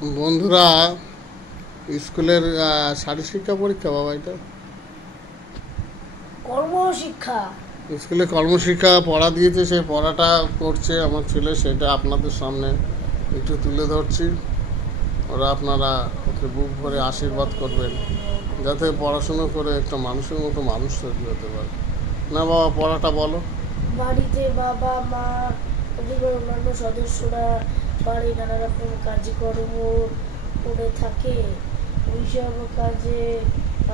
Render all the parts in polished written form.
বন্ধুরা, স্কুলের শারীরশিক্ষা পরীক্ষা বাবা, এটা কর্মশিক্ষা। স্কুলে কর্মশিক্ষা পড়া দিয়েছে, সেই পড়াটা করছে আমার ছেলে, সেটা আপনাদের সামনে একটু তুলে ধরছি। ওরা আপনারা ওকে বুক ভরে আশীর্বাদ করবেন, যাতে পড়াশুনো করে একটা মানুষের মতো মানুষ তৈরি হতে পারে। না বাবা, পড়াটা বলো। বাড়িতে বাবা মা পরিবারের অন্যান্য সদস্যরা বাড়ির নানা রকম কাজকর্ম করে থাকে। ওইসব কাজে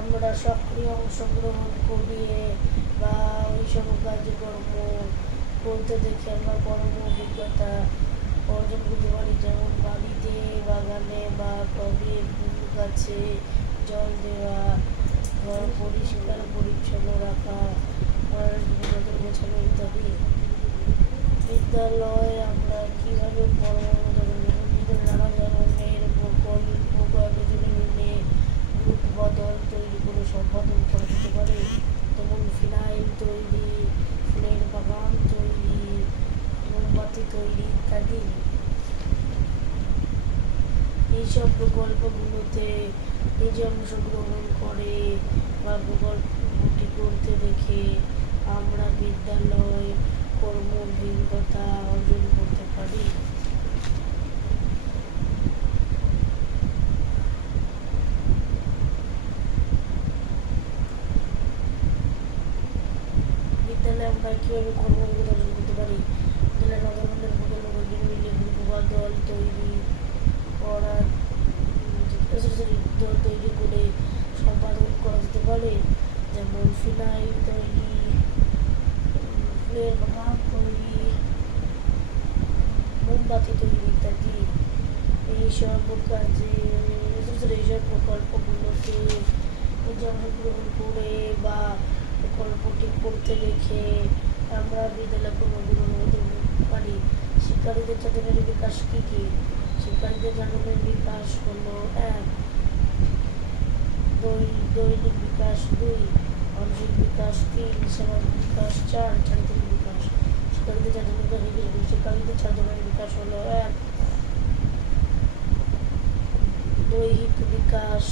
আমরা সক্রিয় অংশগ্রহণ করিয়ে বা ওইসব কাজকর্ম করতে দেখে আমরা কর্ম অভিজ্ঞতা অর্জন করতে পারি। যেমন বাড়িতে বাগানে বা টবে ফুল গাছে জল দেওয়া, ঘর পরিষ্কার পরিচ্ছন্ন রাখা, বদল গোছানো ইত্যাদি। বিদ্যালয়ে আমরা কিভাবে বিদ্যালয়ে নানা ধরনের প্রকল্প প্রয়োজনে মিলে গ্রুপ বা দল তৈরি করে সম্পাদন করা যেতে পারে। যেমন ফিনাইল তৈরি, ফুলের বাগান তৈরি, মোমবাতি তৈরি ইত্যাদি। এইসব প্রকল্পগুলোতে নিজে অংশগ্রহণ করে বা প্রকল্পটি করতে দেখে আমরা বিদ্যালয় কর্ম অভিজ্ঞতা অর্জন করতে পারি। বিদ্যালয়ে আমরা কিভাবে কর্ম অভিজ্ঞতা অর্জন করতে পারি? বিদ্যালয়ে নানা ধরনের প্রকল্প মিলে গ্রুপ বা দল তৈরি করা দল তৈরি করে সম্পাদন করা যেতে পারে। যেমন ফিনাইল তৈরি, ফুলের বাগান তৈরি, মোমবাতি তৈরি ইত্যাদি। এইসব কাজে এইসব প্রকল্পগুলোতে নিজে অংশগ্রহণ করে বা প্রকল্পটি করতে দেখে আমরা বিদ্যালয় কর্মগুলো হতে পারি। শিক্ষার্থীদের চেতনের বিকাশ কী কী? শিক্ষার্থীদের চেতনের বিকাশ হলো 1. দৈনিক বিকাশ, 2. মানসিক বিকাশ, 3. সামাজিক বিকাশ, 4. চারিত্রিক বিকাশ। শিক্ষার্থীদের চেতনের বিকাশ হলো 1. দৈহিক বিকাশ,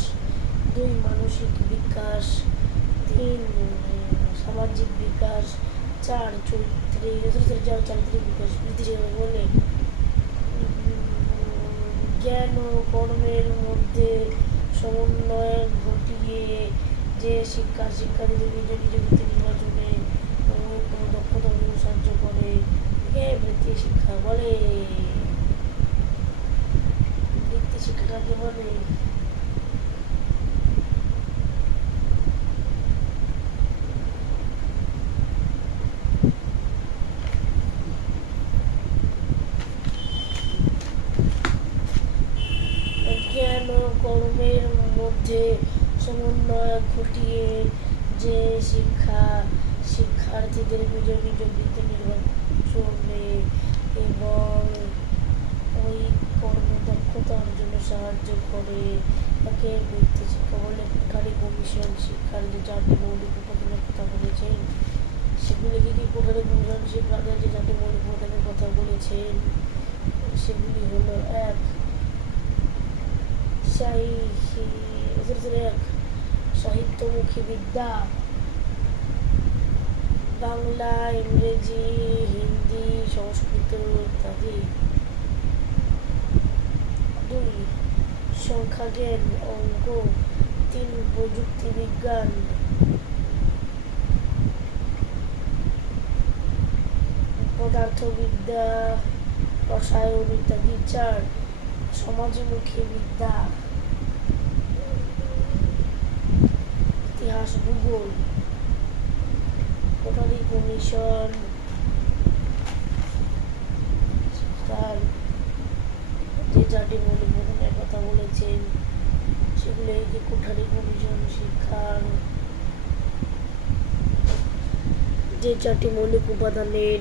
2. মানসিক বিকাশ, 3. সামাজিক বিকাশ, 4. চারিত্রিক বিকাশ। বলে জ্ঞান ও কর্মের মধ্যে সমন্বয় ঘটিয়ে যে শিক্ষার্থীদের নিজ নিজ বৃত্তি নির্বাচনে কোনো দক্ষতা অর্জনে সাহায্য করে বৃত্তি শিক্ষা বলে। বৃত্তি শিক্ষা কাকে বলে? জ্ঞান ও কর্মের মধ্যে সমন্বয় ঘটিয়ে যে শিক্ষার্থীদের নিজ নিজ বৃত্তি নির্বাচনে এবং ওই কর্মে দক্ষতা অর্জনে সাহায্য করে তাকে বৃত্তি শিক্ষা বলে। কোঠারি কমিশন শিক্ষার যে 4টি মৌলিক উপাদানের কথা বলেছেন, সেগুলি কি কি? কোঠারি কমিশন শিক্ষার যে 4টি মৌলিক উপাদানের কথা বলেছেন সেগুলি হলো 1. সাহিত্যমুখী বিদ্যা, বাংলা, ইংরেজি, হিন্দি, সংস্কৃত ইত্যাদি। 2. সংখ্যাজ্ঞান, অঙ্ক। 3. প্রযুক্তি বিজ্ঞান। পদার্থবিদ্যা, রসায়ন ইত্যাদি। 4. সমাজমুখী বিদ্যা, ইতিহাস, ভূগোল। কোঠারি কমিশন তার যে 4টি মৌলিক উপাদানের কথা বলেছেন সেগুলো কি? কোঠারি কমিশন শিক্ষার যে 4টি মৌলিক উপাদানের